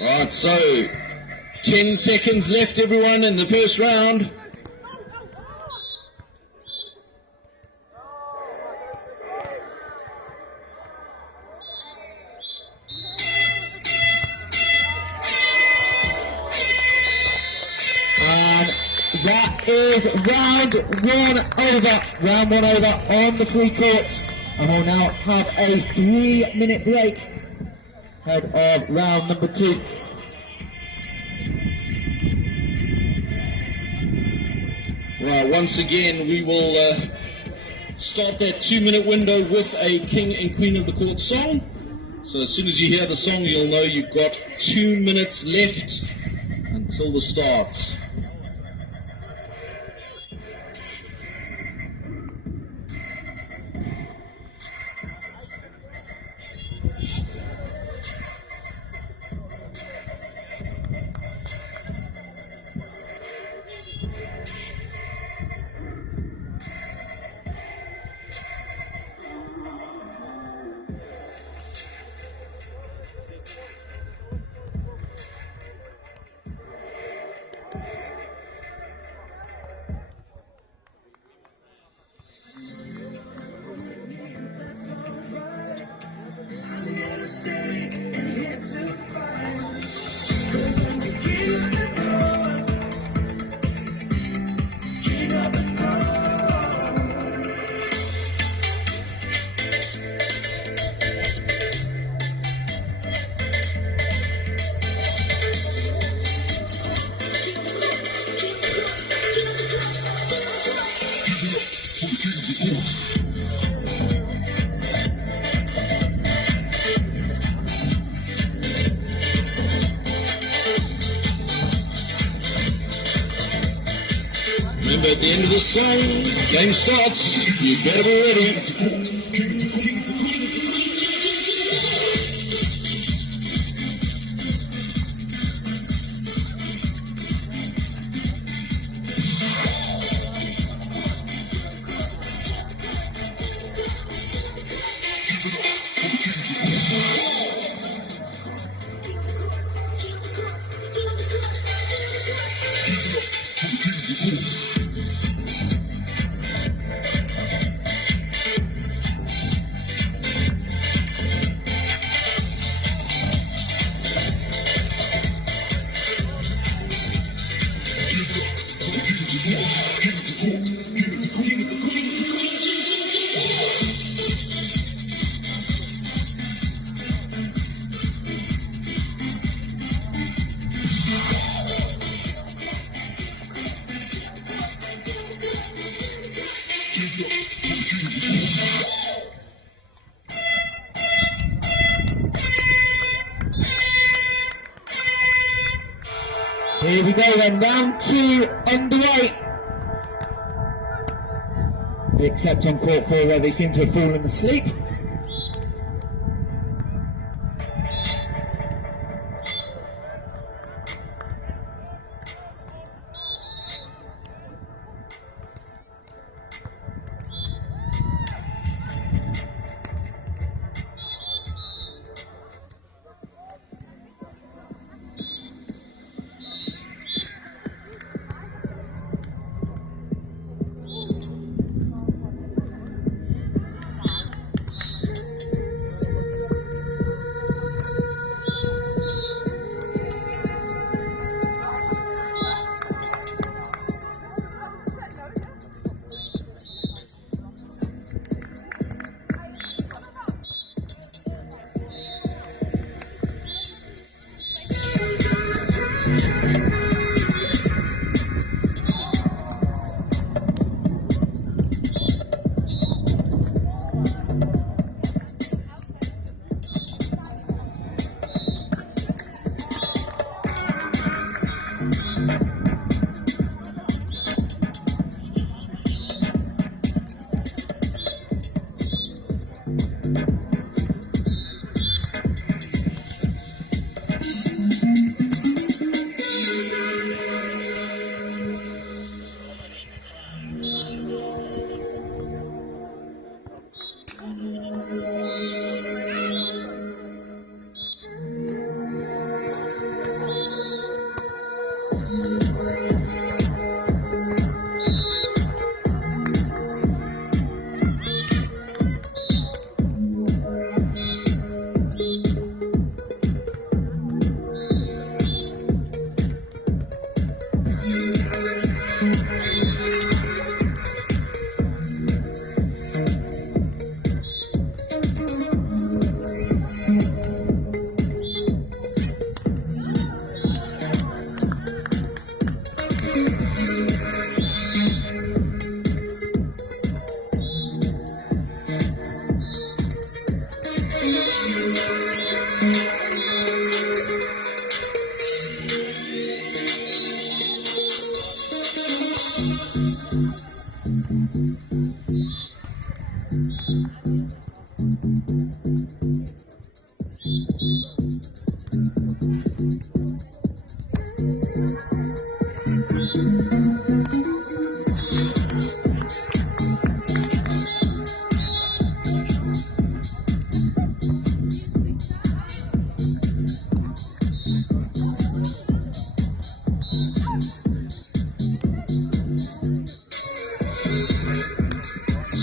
Right, so 10 seconds left, everyone, in the first round. is round one over. Round one over on the free courts. And we'll now have a 3-minute break ahead of round number 2. Right, once again, we will start that 2-minute window with a King and Queen of the Court song. So as soon as you hear the song, you'll know you've got 2 minutes left until the start. Remember, at the end of the song, game starts. You better be ready. Here we go then, round 2 underway. Except on court 4 where they seem to have fallen asleep.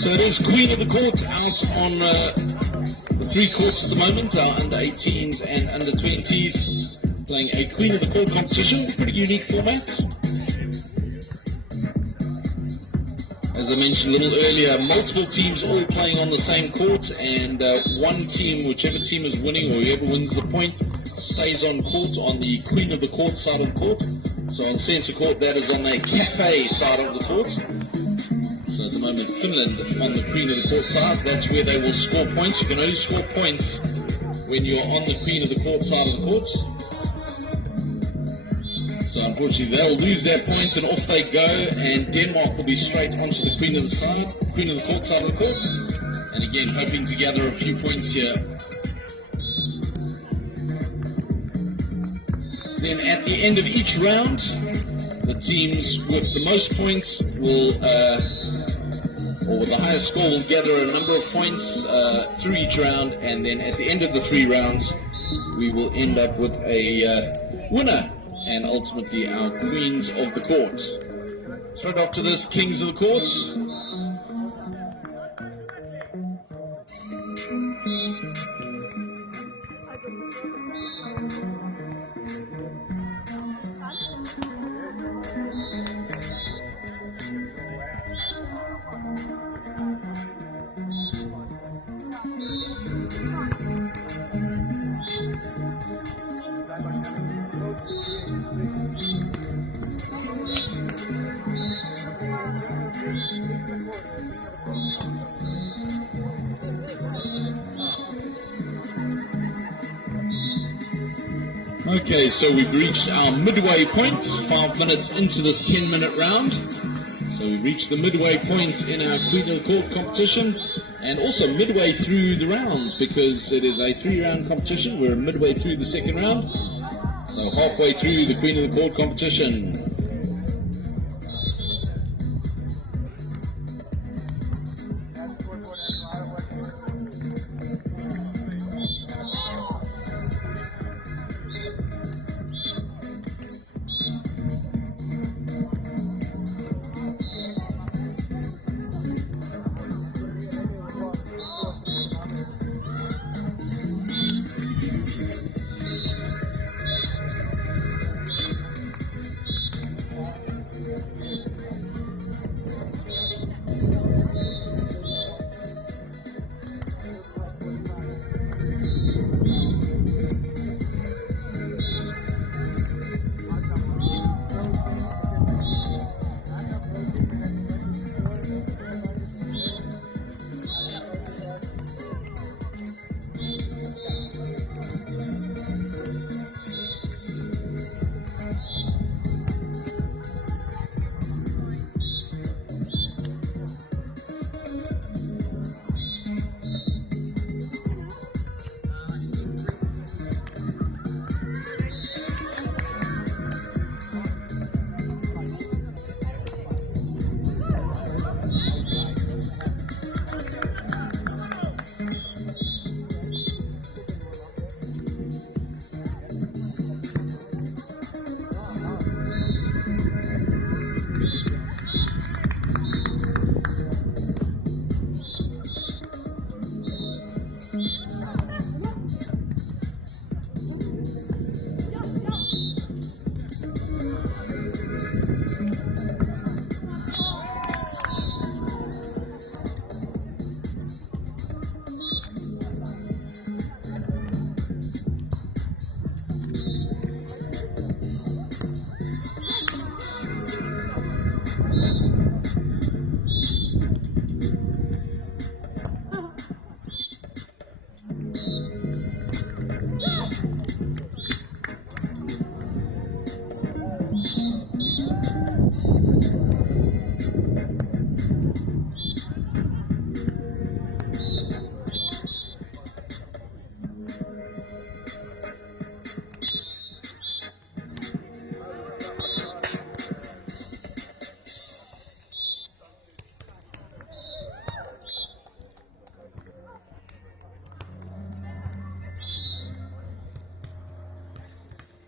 So it is Queen of the Court out on the three courts at the moment, our under 18s and under 20s, playing a Queen of the Court competition, pretty unique format. As I mentioned a little earlier, multiple teams all playing on the same court, and one team, whichever team is winning or whoever wins the point, stays on court on the Queen of the Court side of the court. So on centre court, that is on the cafe side of the court. So at the moment, Finland on the Queen of the Court side, that's where they will score points. You can only score points when you're on the Queen of the Court side of the court. So unfortunately, they'll lose their points and off they go, and Denmark will be straight onto the Queen of the Court side of the court. And again, hoping to gather a few points here. Then at the end of each round, the teams with the most points will, or with the highest score, will gather a number of points through each round, and then at the end of the 3 rounds, we will end up with a winner, and ultimately our Queens of the Court. Straight after this, Kings of the Court. Okay, so we've reached our midway point, 5 minutes into this 10-minute round. So we've reached the midway point in our Queen of the Court competition, and also midway through the rounds, because it is a 3-round competition. We're midway through the 2nd round, so halfway through the Queen of the Court competition.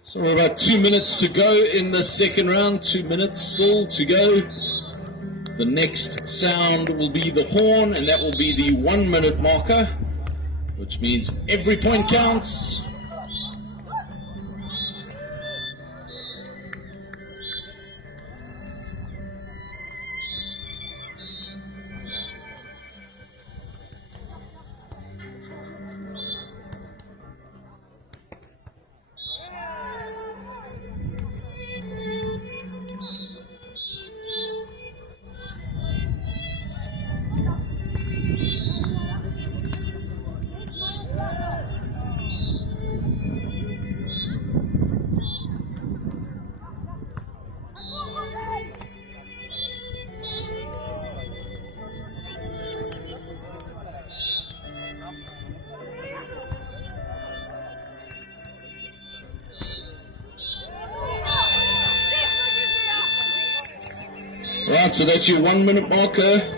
So we're about 2 minutes to go in the second round. 2 minutes still to go. The next sound will be the horn, and that will be the 1 minute marker, which means every point counts. Right, so that's your 1 minute marker.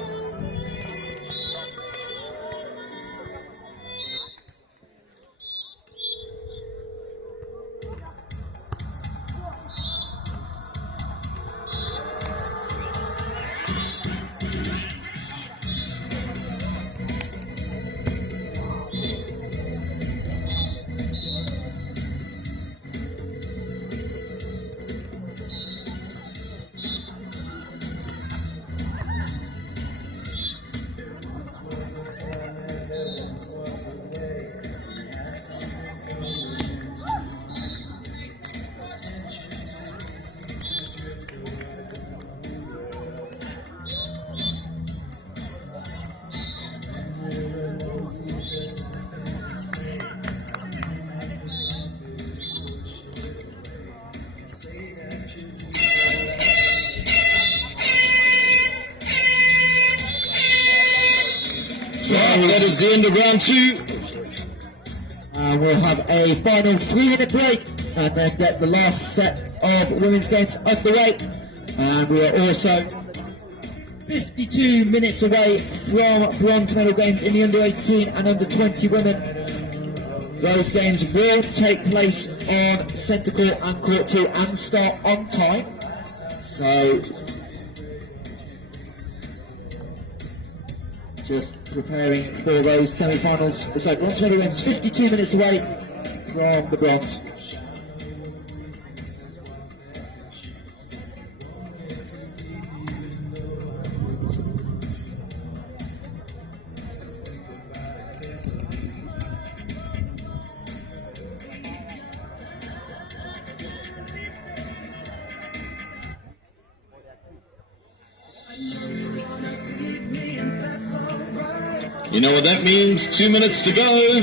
That is the end of round 2. We'll have a final 3 minute break and then get the last set of women's games of the way. And we are also 52 minutes away from bronze medal games in the under 18 and under 20 women. Those games will take place on centre court and court 2 and start on time. So just preparing for those semi-finals. So bronze medal games 52 minutes away from the bronze. You know what that means? 2 minutes to go.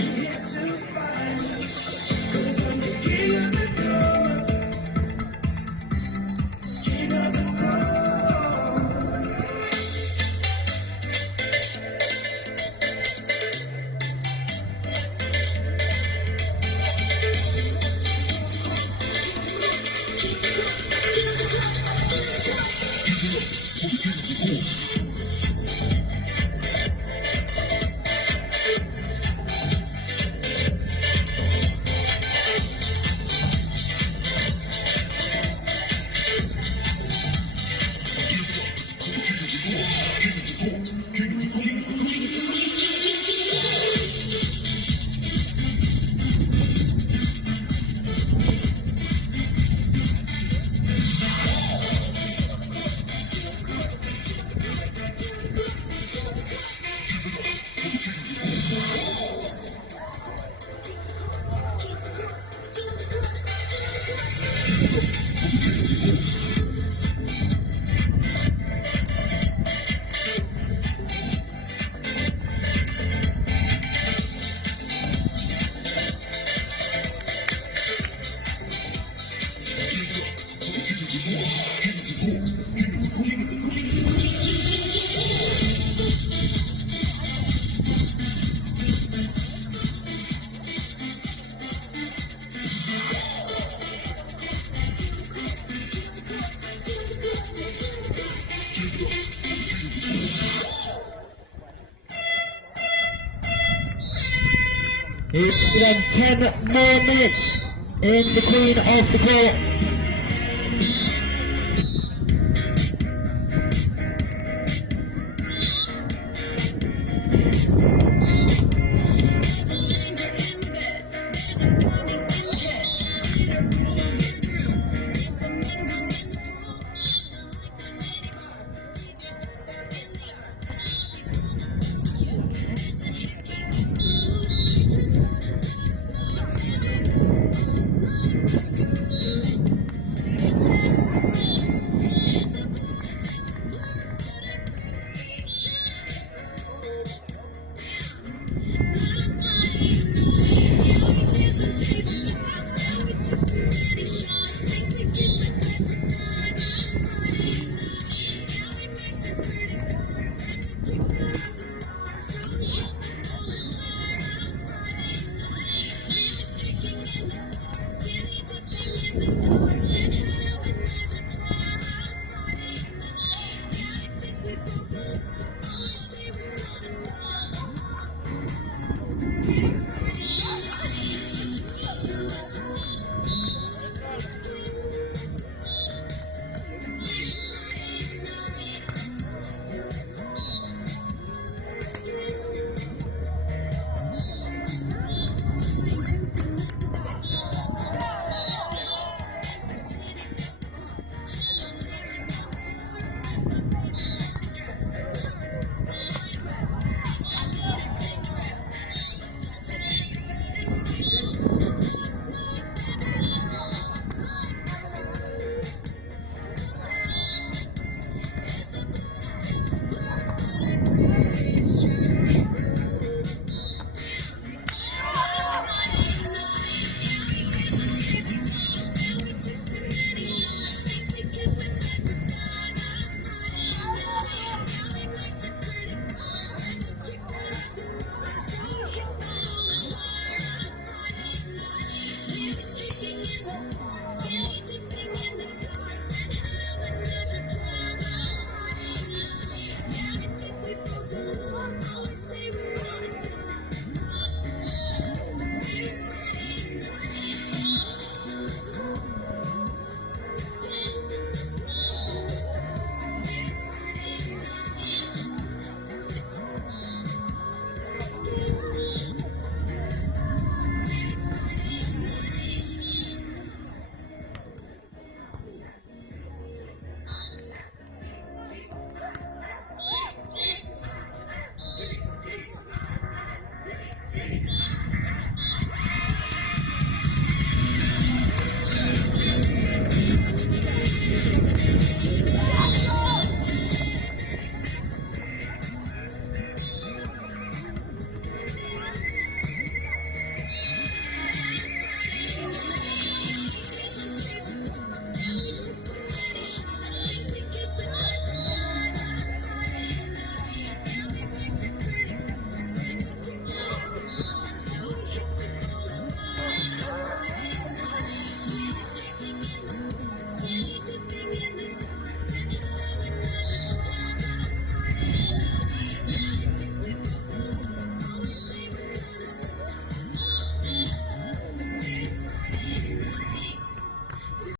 Then 10 more minutes in the queen of the court.